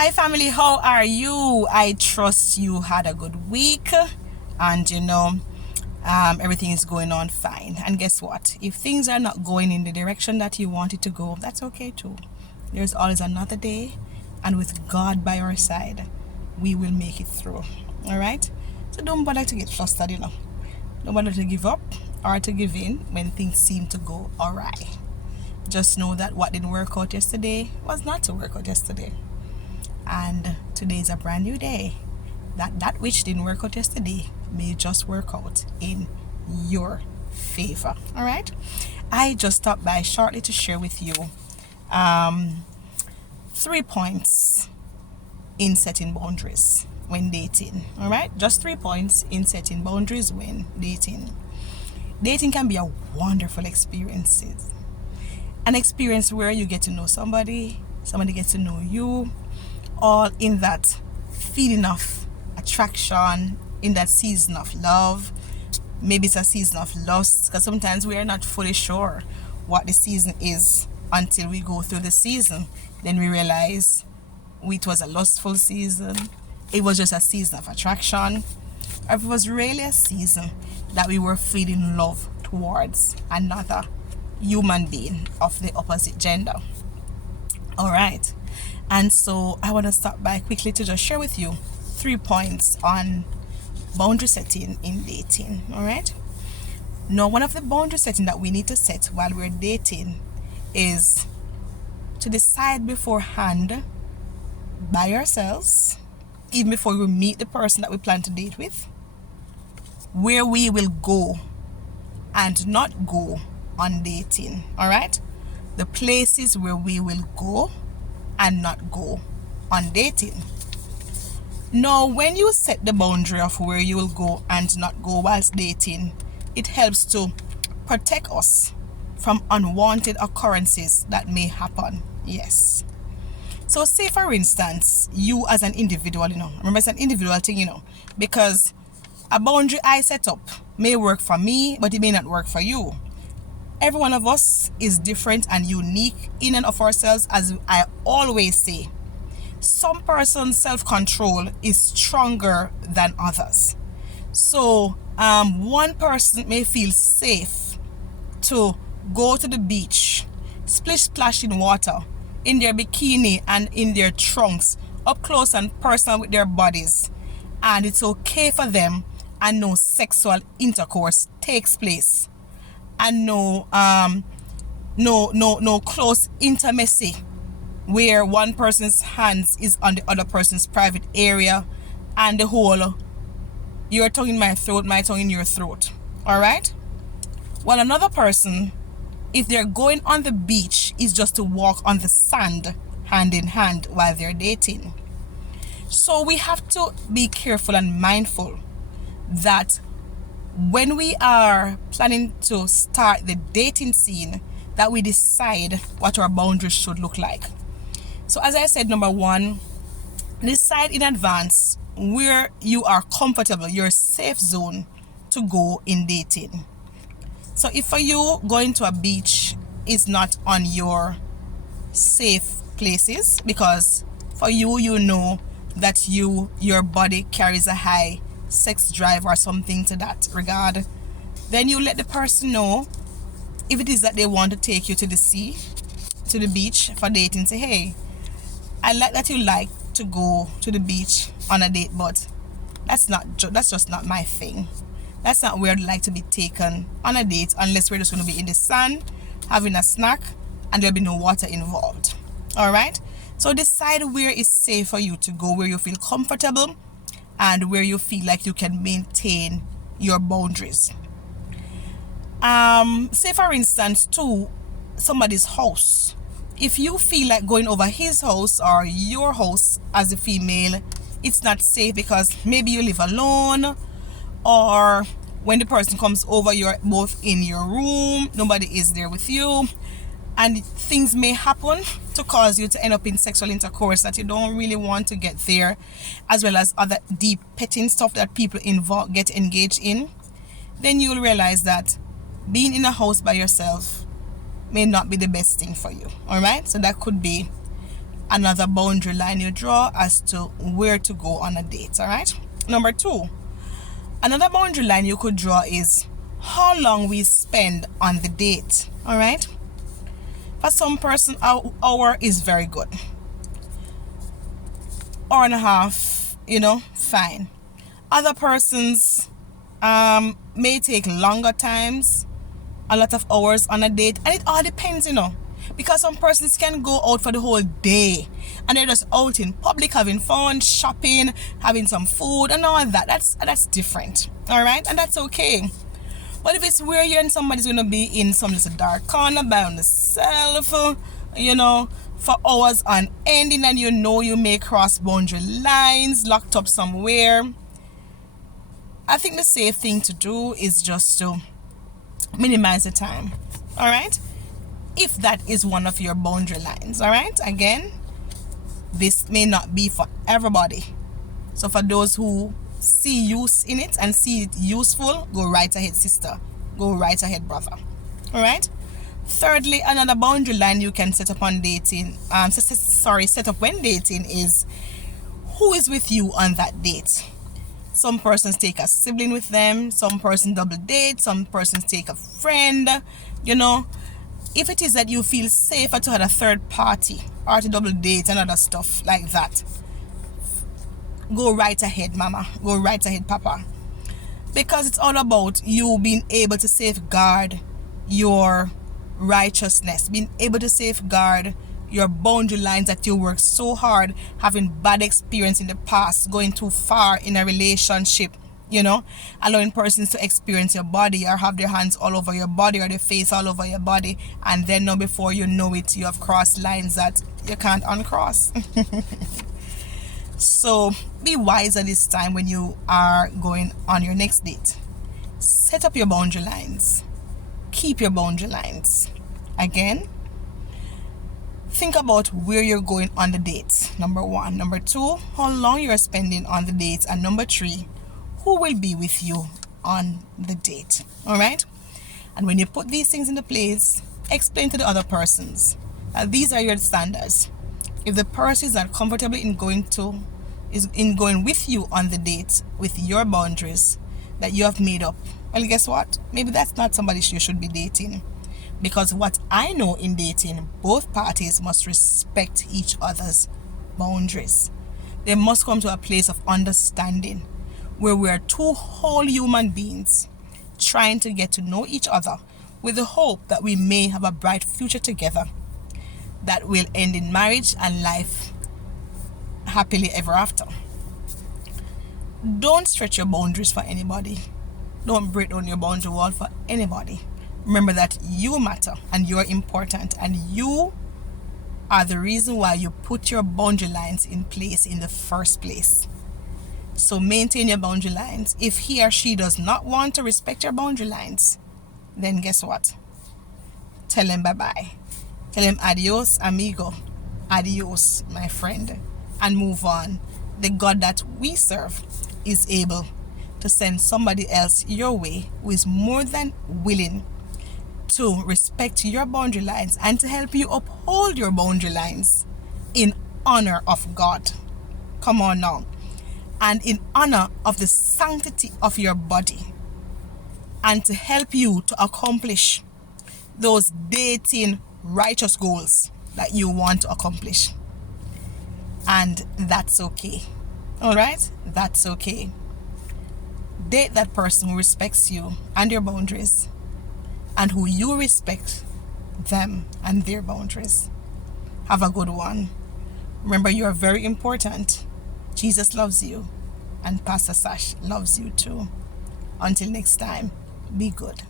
Hi family, how are you? I trust you had a good week and everything is going on fine. And guess what? If things are not going in the direction that you want it to go, that's okay too. There's always another day, and with God by our side, we will make it through. All right? So don't bother to get flustered, Don't bother to give up or to give in when things seem to go awry. Just know that what didn't work out yesterday was not to work out yesterday. And today is a brand new day. That which didn't work out yesterday may just work out in your favor. All right. I just stopped by shortly to share with you 3 points in setting boundaries when dating. All right, just 3 points in setting boundaries when dating. Dating can be a wonderful experience. An experience where you get to know somebody gets to know you, all in that feeling of attraction, in that season of love. Maybe it's a season of lust, because sometimes we are not fully sure what the season is until we go through the season. Then we realize it was a lustful season, it was just a season of attraction, or if it was really a season that we were feeling love towards another human being of the opposite gender. All right. And so I want to stop by quickly to just share with you 3 points on boundary setting in dating. All right. Now, one of the boundary setting that we need to set while we're dating is to decide beforehand by ourselves, even before we meet the person that we plan to date with, where we will go and not go on dating. All right. The places where we will go and not go on dating. Now, when you set the boundary of where you will go and not go whilst dating, it helps to protect us from unwanted occurrences that may happen. Yes. So say for instance, you as an individual, remember it's an individual thing, because a boundary I set up may work for me, but it may not work for you. Every one of us is different and unique in and of ourselves, as I always say. Some person's self-control is stronger than others. So one person may feel safe to go to the beach, splish splash in water, in their bikini and in their trunks, up close and personal with their bodies. And it's okay for them, and no sexual intercourse takes place. And no close intimacy where one person's hands is on the other person's private area, and the whole your tongue in my throat, my tongue in your throat. All right. While another person, if they're going on the beach, is just to walk on the sand hand in hand while they're dating. So we have to be careful and mindful that when we are planning to start the dating scene, that we decide what our boundaries should look like. So as I said, number one, decide in advance where you are comfortable, your safe zone to go in dating. So if for you, going to a beach is not on your safe places, because for you know that your body carries a high sex drive or something to that regard, then you let the person know. If it is that they want to take you to the sea, to the beach for dating, say, hey, I like that you like to go to the beach on a date, but that's just not my thing. That's not where I'd like to be taken on a date, unless we're just going to be in the sun having a snack and there'll be no water involved. All right. So decide where is safe for you to go, where you feel comfortable, and where you feel like you can maintain your boundaries. Say for instance, to somebody's house. If you feel like going over his house or your house as a female, it's not safe because maybe you live alone, or when the person comes over, you're both in your room, nobody is there with you, and things may happen to cause you to end up in sexual intercourse that you don't really want to get there, as well as other deep petting stuff that people get engaged in. Then you'll realize that being in a house by yourself may not be the best thing for you. All right. So that could be another boundary line you draw as to where to go on a date. All right. Number 2, another boundary line you could draw is how long we spend on the date. All right. For some person, an hour is very good. Hour and a half, fine. Other persons may take longer times, a lot of hours on a date, and it all depends, because some persons can go out for the whole day and they're just out in public having fun, shopping, having some food and all that. That's different. All right, and that's okay. But if it's where you and somebody's gonna be in some little dark corner by yourself, for hours on ending, and you may cross boundary lines, locked up somewhere, I think the safe thing to do is just to minimize the time. All right, if that is one of your boundary lines. All right, again, this may not be for everybody, so for those who see use in it and see it useful, go right ahead, sister, go right ahead, brother. All right. Thirdly, another boundary line you can set up on dating, set up when dating is who is with you on that date. Some persons take a sibling with them, some person double date, some persons take a friend. If it is that you feel safer to have a third party or to double date and other stuff like that, go right ahead, mama, go right ahead, papa, because it's all about you being able to safeguard your righteousness, being able to safeguard your boundary lines that you work so hard, having bad experience in the past, going too far in a relationship, allowing persons to experience your body or have their hands all over your body or their face all over your body, and then before you know it, you have crossed lines that you can't uncross. So be wise at this time when you are going on your next date. Set up your boundary lines. Keep your boundary lines. Again, think about where you're going on the date. Number 1. Number 2, how long you're spending on the date. And number 3, who will be with you on the date. All right? And when you put these things into place, explain to the other persons that these are your standards. If the person is not comfortable in going with you on the date with your boundaries that you have made up, well, guess what? Maybe that's not somebody you should be dating. Because what I know in dating, both parties must respect each other's boundaries. They must come to a place of understanding where we are two whole human beings trying to get to know each other with the hope that we may have a bright future together that will end in marriage and life happily ever after. Don't stretch your boundaries for anybody. Don't break down your boundary wall for anybody. Remember that you matter and you're important, and you are the reason why you put your boundary lines in place in the first place. So maintain your boundary lines. If he or she does not want to respect your boundary lines, then guess what? Tell him bye-bye. Tell him adios, amigo. Adios, my friend. And move on. The God that we serve is able to send somebody else your way who is more than willing to respect your boundary lines and to help you uphold your boundary lines in honor of God. Come on now. And in honor of the sanctity of your body, and to help you to accomplish those dating righteous goals that you want to accomplish. And that's okay. All right? That's okay. Date that person who respects you and your boundaries, and who you respect them and their boundaries. Have a good one. Remember, you are very important. Jesus loves you, and Pastor Sash loves you too. Until next time, be good.